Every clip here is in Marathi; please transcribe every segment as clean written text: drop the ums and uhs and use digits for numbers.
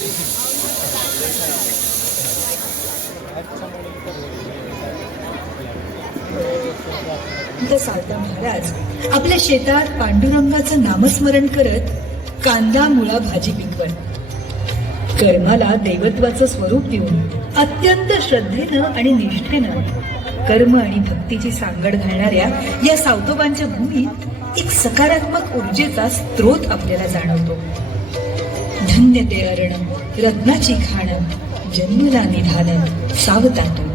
संत सावता महाराज आपल्या शेतात पांडुरंगाचं नामस्मरण करत कांदा मुळा भाजी पिकवत कर्माला दैवत्वाचं स्वरूप देऊन अत्यंत श्रद्धेनं आणि निष्ठेनं कर्म आणि भक्तीची सांगड घालणाऱ्या या सावतोबांच्या भूमीत एक सकारात्मक ऊर्जेचा स्रोत आपल्याला जाणवतो. धन्य ते अरण रत्नाची खाण जन्मला निधान सावतातो.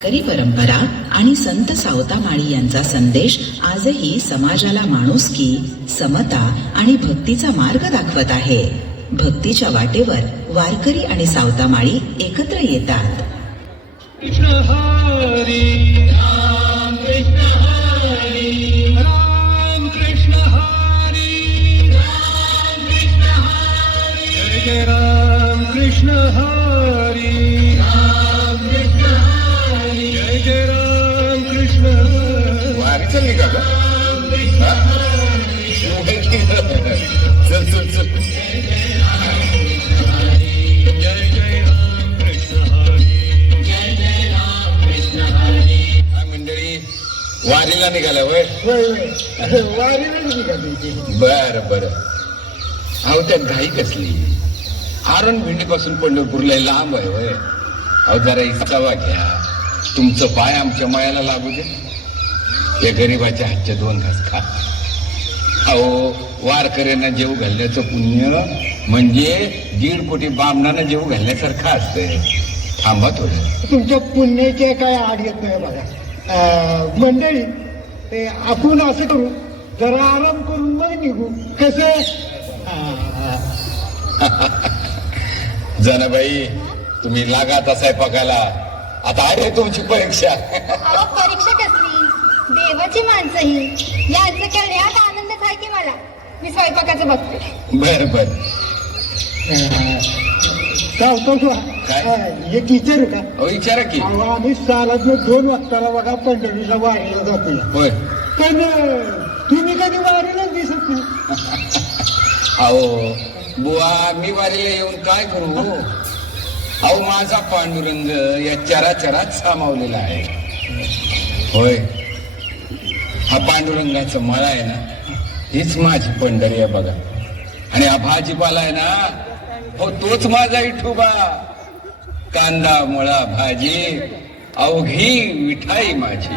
वारकरी परंपरा आणि संत सावता माळी यांचा संदेश आजही समाजाला माणुसकी, समता आणि भक्तीचा मार्ग दाखवत आहे. भक्तीच्या वाटेवर वारकरी आणि सावता माळी एकत्र येतात. कृष्ण हरी राम कृष्ण हरी राम कृष्ण हरी राम कृष्ण हरी जय जय राम कृष्ण हरी राम कृष्ण हरी जय जय राम कृष्ण वारी चालली का चल चल चल वारीला निघाला वय वारीला निघाली. बर बर. अहो त्यात घाई कसली? आरण भिंडीपासून पंढरपूरला लांब आहे वय. अहो जरा इच्छावा घ्या. तुमचं पाय आमच्या मायाला लागू दे. या गरीबाच्या हातच्या 2 घास खा. अहो वारकऱ्यांना जेव घालण्याचं पुण्य म्हणजे 1.5 कोटी बामणांना जेव घालण्यासारखं असतंय. थांबा थोडं. तुमच्या पुण्याचे काय आड येत नाही बघा. मंडळी ते आपण असं करू, जरा आराम करून मग निघू. कसं जनाबाई तुम्ही लागा आता स्वयंपाकाला. आता आहे तुमची परीक्षा. अहो परीक्षा कसली, देवाची माणसं ही. यांचं कळण्यात आनंदच आहे की मला. मी स्वयंपाकाचं बघते. बर बर. काय? एक विचारू का? अहो विचारा की. आम्ही सालात 2 वाजताला बघा पंढरीला वारीला जातो. होय. पण तुम्ही कधी वारीला दिसत नाही. अहो बुवा मी वारीला येऊन काय करू? अहो माझा पांडुरंग या चराचरात सामावलेला आहे. होय. हा पांडुरंगाचा मळा आहे ना, हीच माझी पंढरी आहे बघा. आणि हा भाजीपाला आहे ना, हो तोच माझा विठोबा. कांदा मुळा भाजी अवघी मिठाई माझी.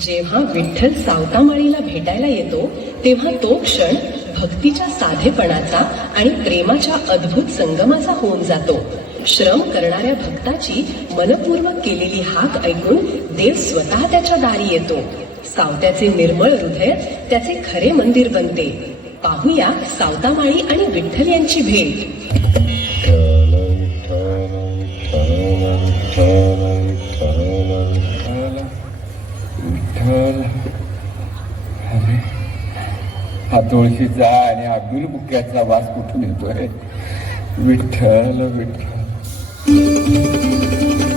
जेव्हा विठ्ठल सावतामाळीला भेटायला येतो तेव्हा तो क्षण भक्तीच्या साधेपणाचा आणि प्रेमाच्या अद्भुत संगमाचा होऊन जातो. श्रम करणाऱ्या भक्ताची मनपूर्वक केलेली हाक ऐकून देव स्वतः त्याच्या दारी येतो. सावत्याचे निर्मळ हृदय त्याचे खरे मंदिर बनते. पाहूया सावतामाळी आणि विठ्ठल यांची भेट. विठ्ठल, अरे हा तुळशीचा आणि हा बिलबुक्याचा वास कुठून येतोय? विठ्ठल विठ्ठल,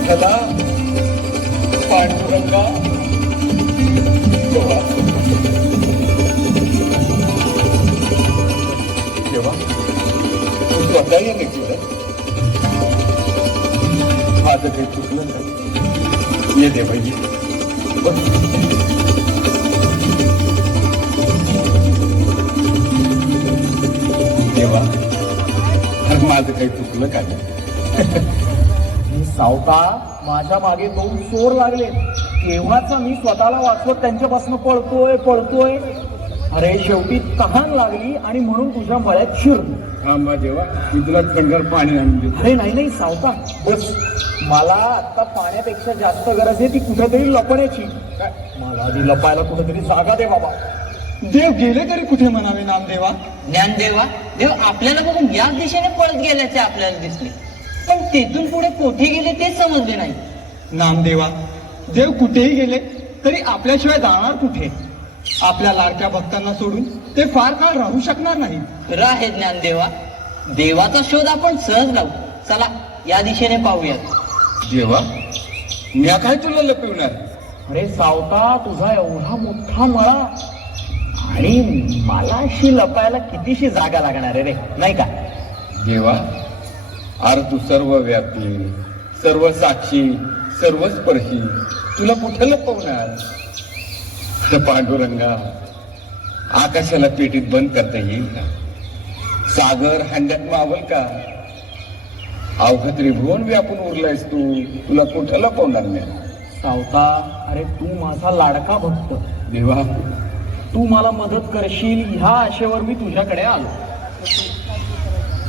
चला पांडुरंगा. तेव्हा तू स्वतः ये नाही केलं, माझं काही चुकलं नाही. ये देवा ये. देवा, माझं काही चुकलं का नाही? सावता माझ्या मागे दोन चोर लागले. केव्हाचा मी स्वतःला वाचवत त्यांच्यापासून पळतोय. अरे शेवटी तहान लागली आणि म्हणून तुझ्या मळ्यात शिरलो. थांबा देवा, मी तुला थंडगार पाणी आणून देतो. अरे नाही सावता, बस. मला आता पाण्यापेक्षा जास्त गरज आहे ती कुठेतरी लपण्याची. मला आधी लपायला कुठेतरी जागा दे बाबा. देव गेले तरी कुठे म्हणावे नामदेवा? ज्ञानदेवा, देव आपल्याला बघून या दिशेने पळत गेल्याचे आपल्याला दिसले, पण तेथून पुढे कोठे गेले ते समजले नाही. नामदेवा, देव कुठेही गेले तरी आपल्याशिवाय जाणार कुठे? आपल्या लाडक्या भक्तांना सोडून ते फार काळ राहू शकणार नाही. खरं आहे ज्ञानदेवा, देवाचा शोध आपण सहज लावू. चला या दिशेने पाहूयात. देवा, मी काय तुला लपवणार? अरे सावता, तुझा एवढा मोठा मळा आणि मला अशी लपायला कितीशी जागा लागणार आहे रे, नाही का? देवा, अरे तू सर्व व्यापी, सर्व साक्षी, सर्व स्पर्शी, तुला कुठं लपवणार? पांडुरंगा, आकाशाला पेटीत बंद करता येईल का? सागर हंड्यात मावल का? अवघ त्रिभुवन व्यापून उरलायस तू, तुला कुठं लपवणार नाही? सावता, अरे तू माझा लाडका भक्त. देवा, तू मला मदत करशील ह्या आशेवर मी तुझ्याकडे आलो.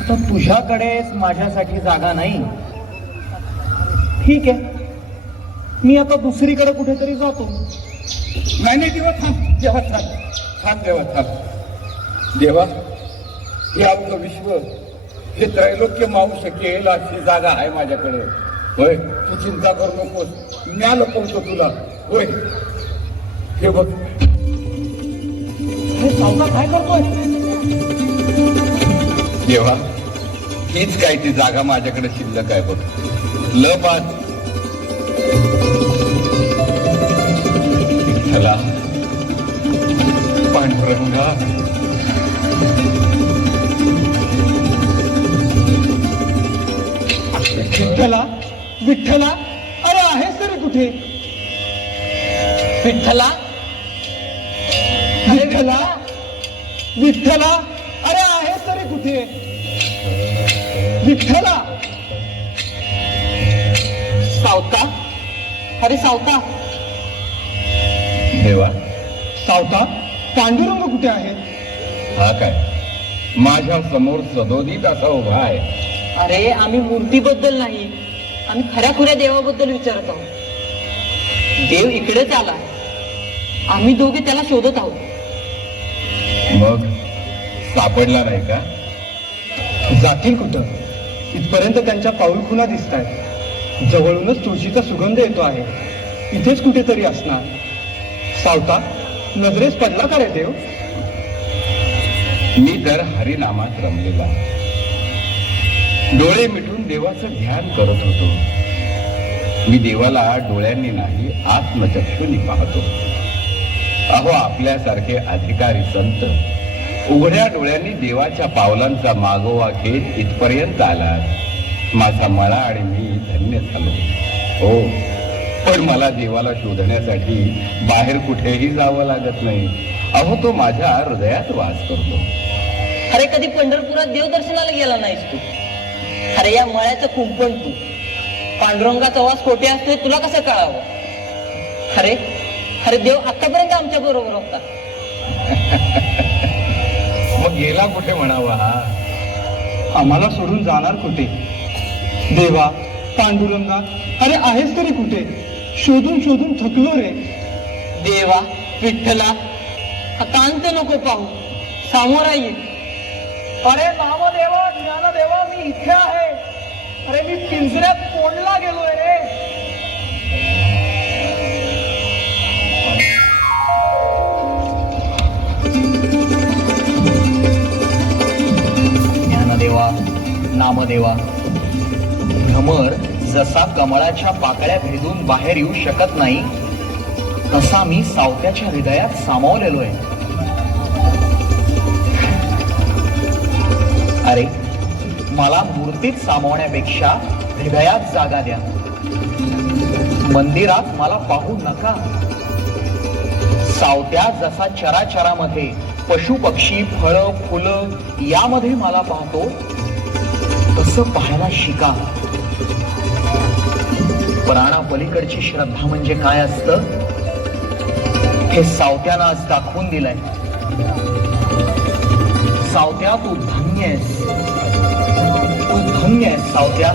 तर तुझ्याकडेच माझ्यासाठी जागा नाही. ठीक आहे, मी आता दुसरीकडे कुठेतरी जातो. नाही देवा, थांब. देवा थांब. देवा थांब. देवा, हे अवघं विश्व, हे त्रैलोक्य मावू शकेल अशी जागा आहे माझ्याकडे. होय, तू चिंता करू नकोस, मी लपवतो तुला. होय, हे बघ. हे सावता काय करतोय? देवा, हीच काय ती जागा माझ्याकडे शिल्लक आहे बघ. लप आज. विठ्ठला, पांडुरंगा, विठ्ठला, विठ्ठला, अरे आहेस तरी कुठे? विठ्ठला, विठ्ठला, विठ्ठला, अरे आहेस तरी कुठे? विठ्ठला. सावता, अरे सावता. देवा, सावता, पांडुरंग कुठे आहे? हा काय माझ्या समोर सदोदित असा उभा आहे. अरे आम्ही मूर्तीबद्दल नाही, आम्ही खऱ्या देवाबद्दल विचारत आहोत. देव इकडेच आला, आम्ही दोघे त्याला शोधत आहोत. मग सापडला नाही का? जातील कुठं? इथपर्यंत त्यांच्या पाऊलखुणा दिसत आहेत. जवळूनच तुळशीचा सुगंध येतो आहे. इथेच कुठेतरी असणार. सावता, नजरेस पडला का रे देव? मी तर हरिनामात रमलेला, डोळे मिटून देवाचं ध्यान करत होतो. मी देवाला डोळ्यांनी नाही, आत्मचक्षुनी पाहतो. अहो, आपल्यासारखे अधिकारी संत उघड्या डोळ्यांनी देवाच्या पावलांचा मागोवा घेत इथपर्यंत आलात. माझा मळा आणि मी धन्य झालो. हो, पण मला देवाला शोधण्यासाठी बाहेर कुठेही जावं लागत नाही. अहो, तो माझ्या हृदयात वास करतो. अरे कधी पंढरपुरात देवदर्शनाला गेला नाहीस तू? अरे या मळ्याचं कुंपण तू. पांडुरंगाचा वास कोठे असतोय तुला कसं कळावं? अरे अरे देव आतापर्यंत आमच्या बरोबर होता. मग गेला कुठे म्हणावा? आम्हाला सोडून जाणार कुठे? देवा, पांडुरंगा, अरे आहेस तरी कुठे? शोधून शोधून थकलो रे. देवा, विठ्ठला, आता अंत नको पाहू, सामोरा ये. अरे नामदेवा, ज्ञानदेवा, मी इथे आहे. अरे मी पिंजऱ्यात कोंडला गेलोय रे. ज्ञानदेवा, नामदेवा, भ्रमर जसा कमळाच्या पाकळ्या भेदून बाहेर येऊ शकत नाही, तसा मी सावत्याच्या हृदयात सामावलेलो आहे. अरे मला मूर्तीत सामावण्यापेक्षा हृदयात जागा द्या. मंदिरात मला पाहू नका. सावत्या जसा चराचरामध्ये पशु पक्षी फळं फुलं यामध्ये मला पाहतो, तसं पाहायला शिका. प्राणापलीकडची श्रद्धा म्हणजे काय असतं हे सावत्यानं आज दाखवून दिलंय. सावत्या, तू धन्य आहेस, तू धन्य आहेस सावत्या.